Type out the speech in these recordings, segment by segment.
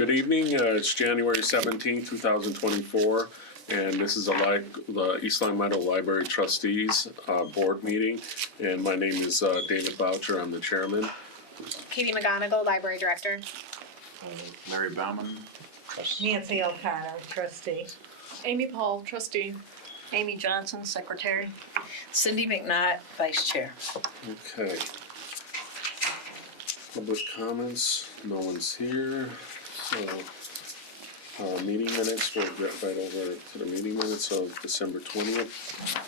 Good evening. It's January 17th, 2024, and this is the East Long Meadow Library Trustees Board meeting. And my name is David Boucher. I'm the chairman. Katie McGonigal, Library Director. Larry Bauman, trustee. Nancy O'Connor, trustee. Amy Paul, trustee. Amy Johnson, secretary. Cindy McNaught, vice chair. Okay. Public comments. No one's here. So, meeting minutes. We'll get right over to the meeting minutes of December 20th.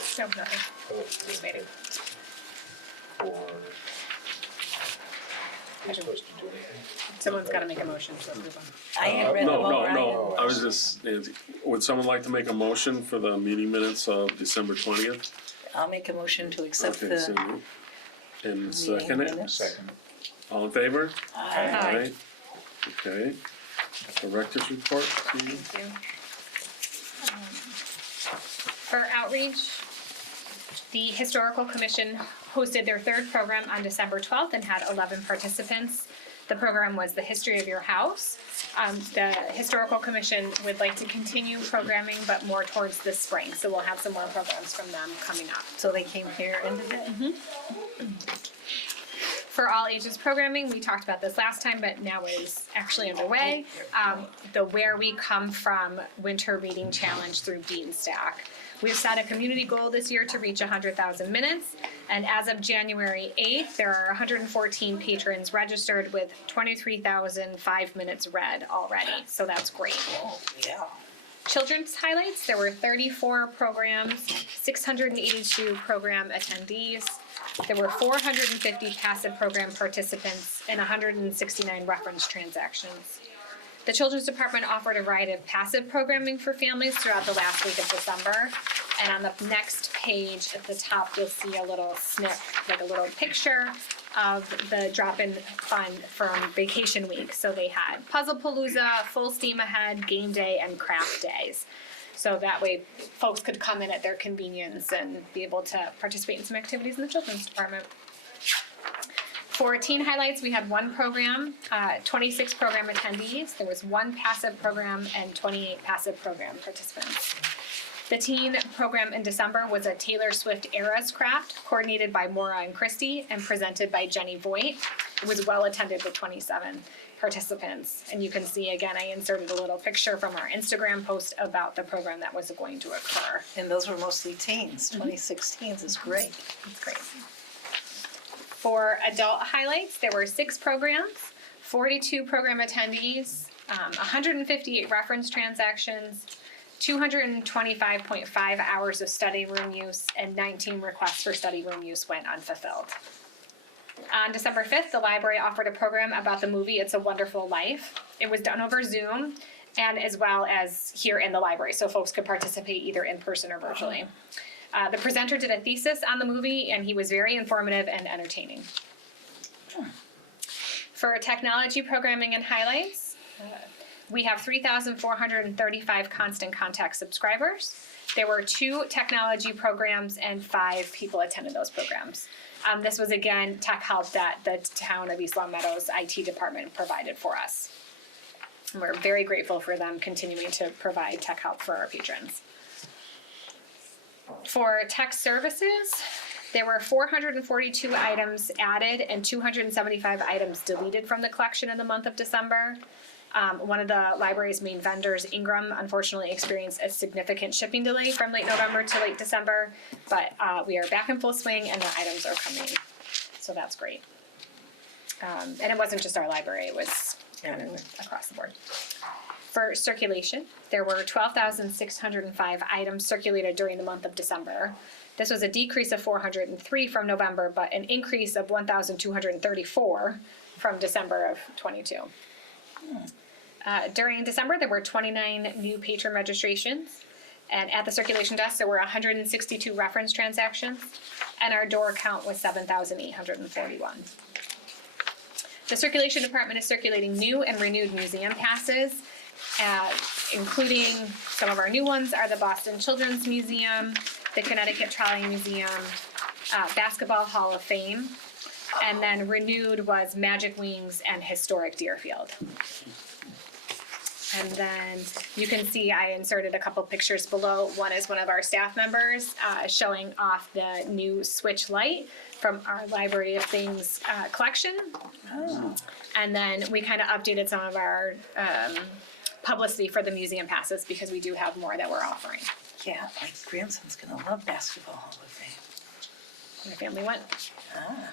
So good. Just waiting. Someone's got to make a motion to approve them. I had read the vote. No. I was just, would someone like to make a motion for the meeting minutes of December 20th? I'll make a motion to accept Okay, the Cindy. And meeting second it? minutes. Second. All in favor? Aye. Okay. Director's report, Cindy? Thank you. For outreach, the Historical Commission hosted their third program on December 12th and had 11 participants. The program was The History of Your House. The Historical Commission would like to continue programming, but more towards the spring. So we'll have some more programs from them coming up. So they came here and did it? For all ages programming, we talked about this last time, but now is actually underway. The Where We Come From Winter Reading Challenge through Bean Stack. We've set a community goal this year to reach 100,000 minutes, and as of January 8th, there are 114 patrons registered with 23,005 minutes read already, so that's great. Yeah. Children's highlights, there were 34 programs, 682 program attendees. There were 450 passive program participants and 169 reference transactions. The Children's Department offered a variety of passive programming for families throughout the last week of December. And on the next page at the top, you'll see a little snip, like a little picture of the drop-in fund from vacation week. So they had Puzzle Palooza, Full Steam Ahead, Game Day, and Craft Days. So that way folks could come in at their convenience and be able to participate in some activities in the Children's Department. For teen highlights, we had one program, 26 program attendees. There was one passive program and 28 passive program participants. The teen program in December was a Taylor Swift Eras Craft, coordinated by Maura and Christy and presented by Jenny Voigt. It was well attended with 27 participants. And you can see, again, I inserted a little picture from our Instagram post about the program that was going to occur. And those were mostly teens. 26 teens is great. That's great. For adult highlights, there were 6 programs, 42 program attendees, 158 reference transactions, 225.5 hours of study room use, and 19 requests for study room use went unfulfilled. On December 5th, the library offered a program about the movie It's a Wonderful Life. It was done over Zoom and as well as here in the library, so folks could participate either in person or virtually. The presenter did a thesis on the movie, and he was very informative and entertaining. For technology programming and highlights, we have 3,435 Constant Contact subscribers. There were 2 technology programs and 5 people attended those programs. This was, again, tech help that the town of East Long Meadow's IT department provided for us. And we're very grateful for them continuing to provide tech help for our patrons. For tech services, there were 442 items added and 275 items deleted from the collection in the month of December. One of the library's main vendors, Ingram, unfortunately experienced a significant shipping delay from late November to late December, but we are back in full swing and the items are coming, so that's great. And it wasn't just our library, it was across the board. For circulation, there were 12,605 items circulated during the month of December. This was a decrease of 403 from November, but an increase of 1,234 from December of 22. During December, there were 29 new patron registrations. And at the circulation desk, there were 162 reference transactions. And our door count was 7,841. The circulation department is circulating new and renewed museum passes, including some of our new ones are the Boston Children's Museum, the Connecticut Trolley Museum, Basketball Hall of Fame, and then renewed was Magic Wings and Historic Deerfield. And then you can see I inserted a couple pictures below. One is one of our staff members showing off the new switch light from our Library of Things collection. Oh. And then we kind of updated some of our publicity for the museum passes because we do have more that we're offering. Yeah, my grandson's gonna love Basketball Hall of Fame. My family went. Ah.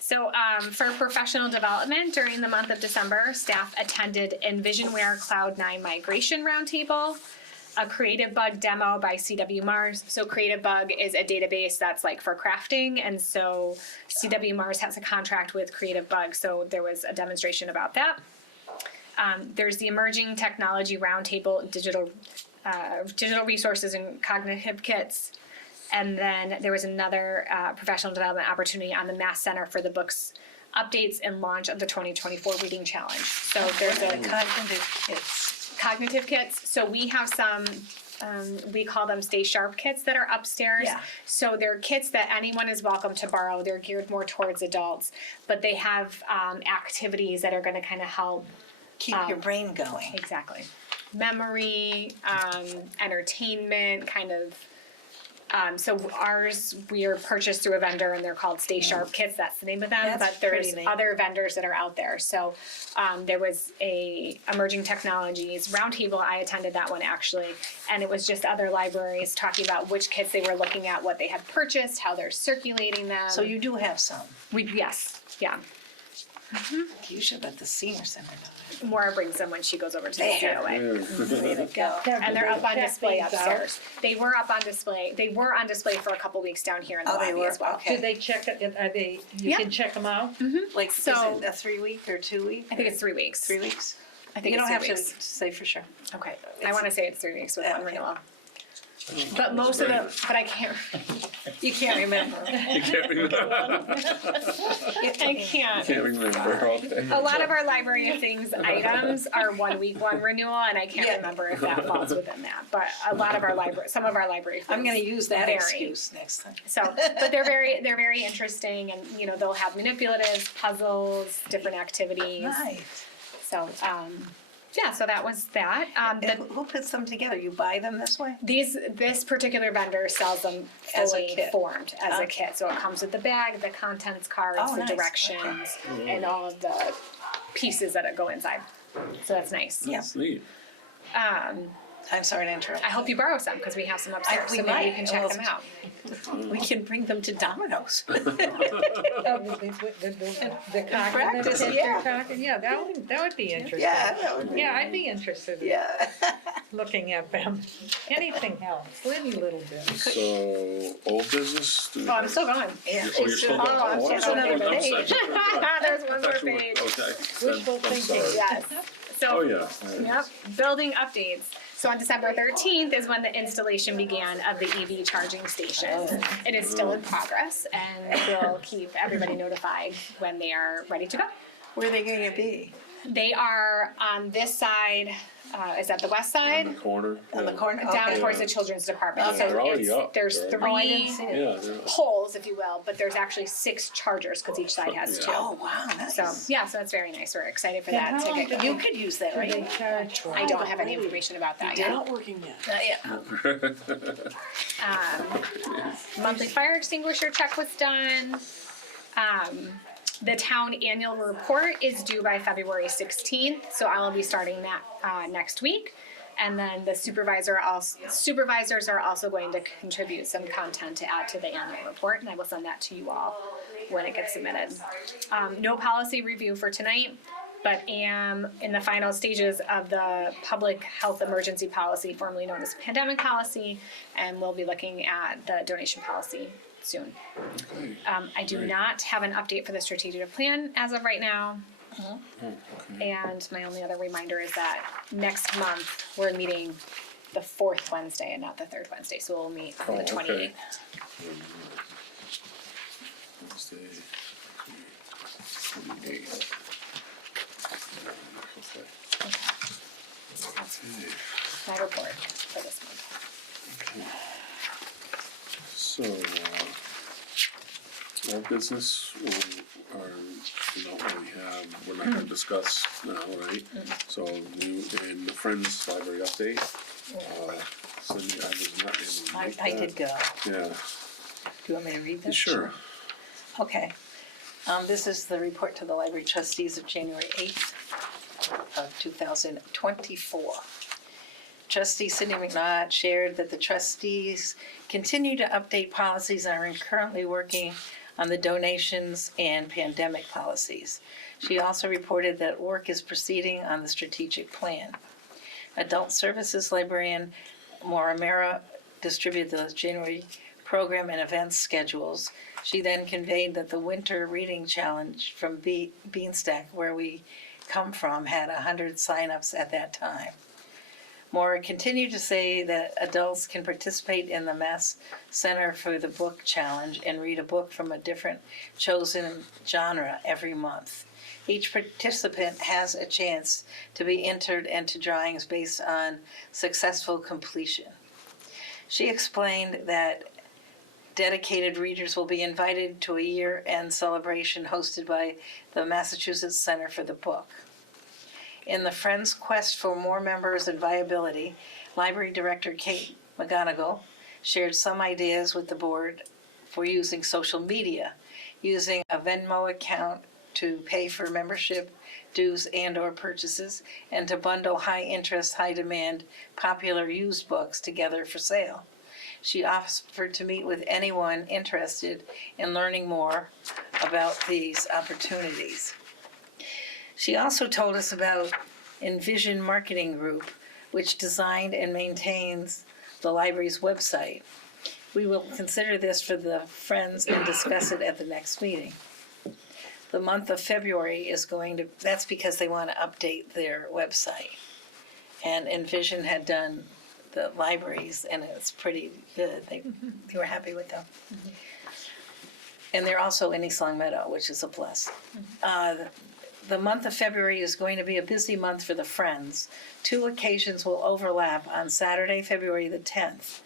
So for professional development during the month of December, staff attended Envisionware Cloud9 Migration Roundtable, a Creative Bug demo by CW Mars. So Creative Bug is a database that's like for crafting, and so CW Mars has a contract with Creative Bug, so there was a demonstration about that. There's the Emerging Technology Roundtable, digital resources and cognitive kits. And then there was another professional development opportunity on the Mass Center for the Books updates and launch of the 2024 Reading Challenge. So there's The a cognitive kids. cognitive kits. So we have some, we call them Stay Sharp kits that are upstairs. Yeah. So they're kits that anyone is welcome to borrow. They're geared more towards adults, but they have activities that are going to kind of help. Keep your brain going. Exactly. Memory, entertainment, kind of. So ours, we are purchased through a vendor and they're called Stay Sharp Kits. That's the name of them. That's But there's pretty neat. other vendors that are out there. So there was a Emerging Technologies roundtable. I attended that one actually. And it was just other libraries talking about which kits they were looking at, what they had purchased, how they're circulating them. So you do have some. Yes, yeah. You should let the senior center know. Maura brings them when she goes over to the There. COA. Way to go. And they're up on Check display these out. upstairs. They were up on display. They were on display for a couple weeks down here in the Oh, they lobby were? as well. Okay. Do they check it, are they, you Yeah. can check them out? Like, So- is it a 3-week or 2-week? I think it's 3 weeks. 3 weeks? I think You it's don't 3 have weeks. to say for sure. Okay, I want to say it's 3 weeks with one Okay. renewal. But most of them, but I can't, You can't remember. You can't remember. I can't. Can't remember, okay. A lot of our Library of Things items are 1 week, one renewal, and I can't Yeah. remember if that falls within that. But a lot of our library, some of our library. I'm gonna use that Very. excuse next time. So, but they're very interesting, and you know they'll have manipulatives, puzzles, different activities. Nice. So, yeah, so that was that. And who puts them together? You buy them this way? This particular vendor sells them As a fully kit. formed as a Okay. kit. So it comes with the bag, the contents cards, Oh, the nice. directions, and all of the pieces that go inside. So that's nice. Yeah. That's neat. I'm sorry to interrupt. I hope you borrow some because we have some upstairs, we so maybe might. you can check Well, them out. We can bring them to Domino's. Oh, the cognitive Practice, kit yeah. they're talking, yeah, that would be interesting. Yeah, that would be. Yeah, I'd be interested in Yeah. looking at them. Anything helps, any little bit. So, old business? Oh, I'm still going. Yeah. Oh, you're still going? I'm Oh, still I'm on sorry. another I'm page. sorry. There's one more Actually, page. okay. Wishful I'm thinking. sorry. Yes. So. Oh, yeah. Yep, building updates. So on December 13th is when the installation began of the EV charging station. It is still in progress and we'll keep everybody notified when they are ready to go. Where are they gonna be? They are on this side, is that the west In side? the corner. On the yeah. corner? Down Okay. towards the children's department. Okay. So They're already it's, up. there's They're- Oh, I didn't see three it. Yeah, they're, poles, if you will, but there's actually 6 chargers because each side has Yeah. 2. Oh, wow, nice. So, yeah, so that's very nice. We're excited for And that how to long get do going. You could use that, Do they right? charge for I it? don't have any information about that yet. Not working yet. Not yet. Monthly fire extinguisher check was done. The town annual report is due by February 16th, so I will be starting that next week. And then the supervisors are also going to contribute some content to add to the annual report, and I will send that to you all when it gets submitted. No policy review for tonight, but am in the final stages of the public health emergency policy, formerly known as pandemic policy, and we'll be looking at the donation policy soon. I do Great. not have an update for the strategic plan as of right now. Okay. And my only other reminder is that next month, we're meeting the fourth Wednesday and not the third Wednesday, so we'll meet on Oh, the okay. 28th. Wednesday, 28th. That's Okay. my report for this month. So, all business, or, we're not gonna discuss now, right? So, in the Friends Library update, Cindy, I was not able to make I that. did go. Yeah, Do you want me to read this? sure. Okay. This is the report to the library trustees of January 8th of 2024. Trustee Cindy McNaught shared that the trustees continue to update policies and are currently working on the donations and pandemic policies. She also reported that work is proceeding on the strategic plan. Adult Services Librarian Moramera distributed the January program and events schedules. She then conveyed that the Winter Reading Challenge from Beanstack, where we come from, had 100 signups at that time. Moore continued to say that adults can participate in the Mass Center for the Book Challenge and read a book from a different chosen genre every month. Each participant has a chance to be entered into drawings based on successful completion. She explained that dedicated readers will be invited to a year-end celebration hosted by the Massachusetts Center for the Book. In the Friends' quest for more members and viability, Library Director Kate McGonigal shared some ideas with the board for using social media, using a Venmo account to pay for membership dues and/or purchases, and to bundle high-interest, high-demand, popular used books together for sale. She offered to meet with anyone interested in learning more about these opportunities. She also told us about Envision Marketing Group, which designed and maintains the library's website. We will consider this for the Friends and discuss it at the next meeting. The month of February that's because they want to update their website. And Envision had done the libraries, and it's pretty good. They were happy with them. And they're also in East Long Meadow, which is a plus. The month of February is going to be a busy month for the Friends. 2 occasions will overlap on Saturday, February the 10th.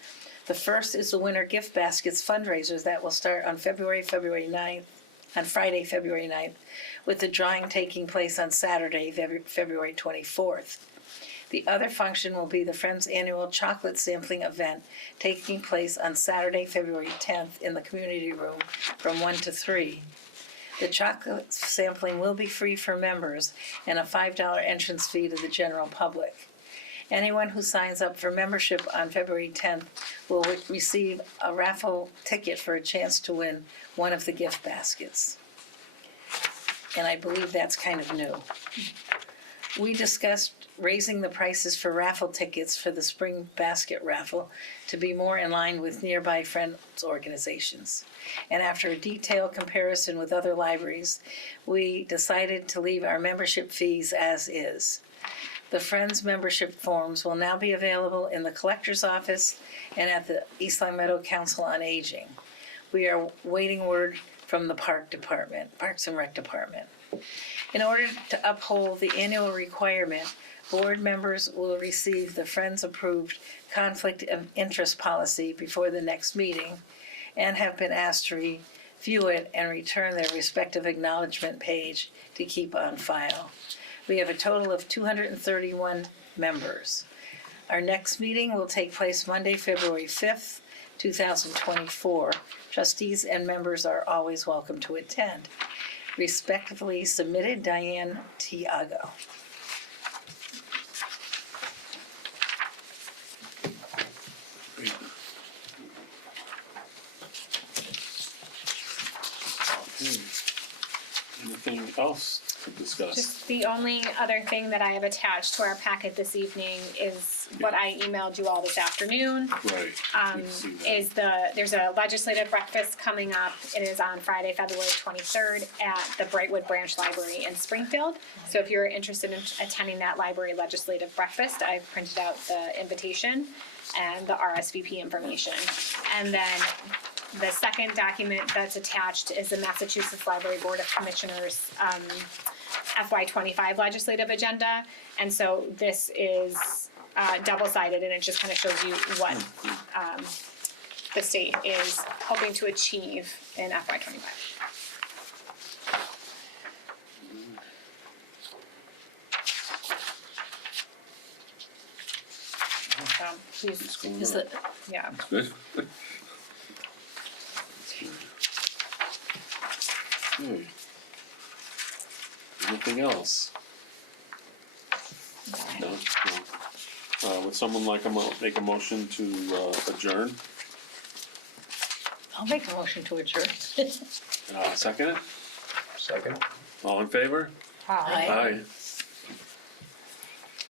The first is the Winter Gift Baskets fundraisers that will start on Friday, February 9th, with the drawing taking place on Saturday, February 24th. The other function will be the Friends' annual chocolate sampling event taking place on Saturday, February 10th in the community room from 1 to 3. The chocolate sampling will be free for members and a $5 entrance fee to the general public. Anyone who signs up for membership on February 10th will receive a raffle ticket for a chance to win one of the gift baskets. And I believe that's kind of new. We discussed raising the prices for raffle tickets for the spring basket raffle to be more in line with nearby Friends organizations. And after a detailed comparison with other libraries, we decided to leave our membership fees as is. The Friends membership forms will now be available in the collector's office and at the East Long Meadow Council on Aging. We are waiting word from the Parks and Rec Department. In order to uphold the annual requirement, board members will receive the Friends-approved conflict of interest policy before the next meeting and have been asked to review it and return their respective acknowledgement page to keep on file. We have a total of 231 members. Our next meeting will take place Monday, February 5th, 2024. Trustees and members are always welcome to attend. Respectively submitted, Diane Tiago. Anything else to discuss? Just the only other thing that I have attached to our packet this evening is what I emailed you all this afternoon. Right. you see that. There's a legislative breakfast coming up. It is on Friday, February 23rd at the Brightwood Branch Library in Springfield. So if you're interested in attending that library legislative breakfast, I've printed out the invitation and the RSVP information. And then the second document that's attached is the Massachusetts Library Board of Commissioners FY25 legislative agenda. And so this is double-sided, and it just kind of shows you what the state is hoping to achieve in FY25. What's going Is on? the, Yeah. Good. That's good. Okay. Anything else? No. Would someone like make a motion to adjourn? I'll make a motion to adjourn. Second it? Second. All in favor? Hi. Aye. Aye.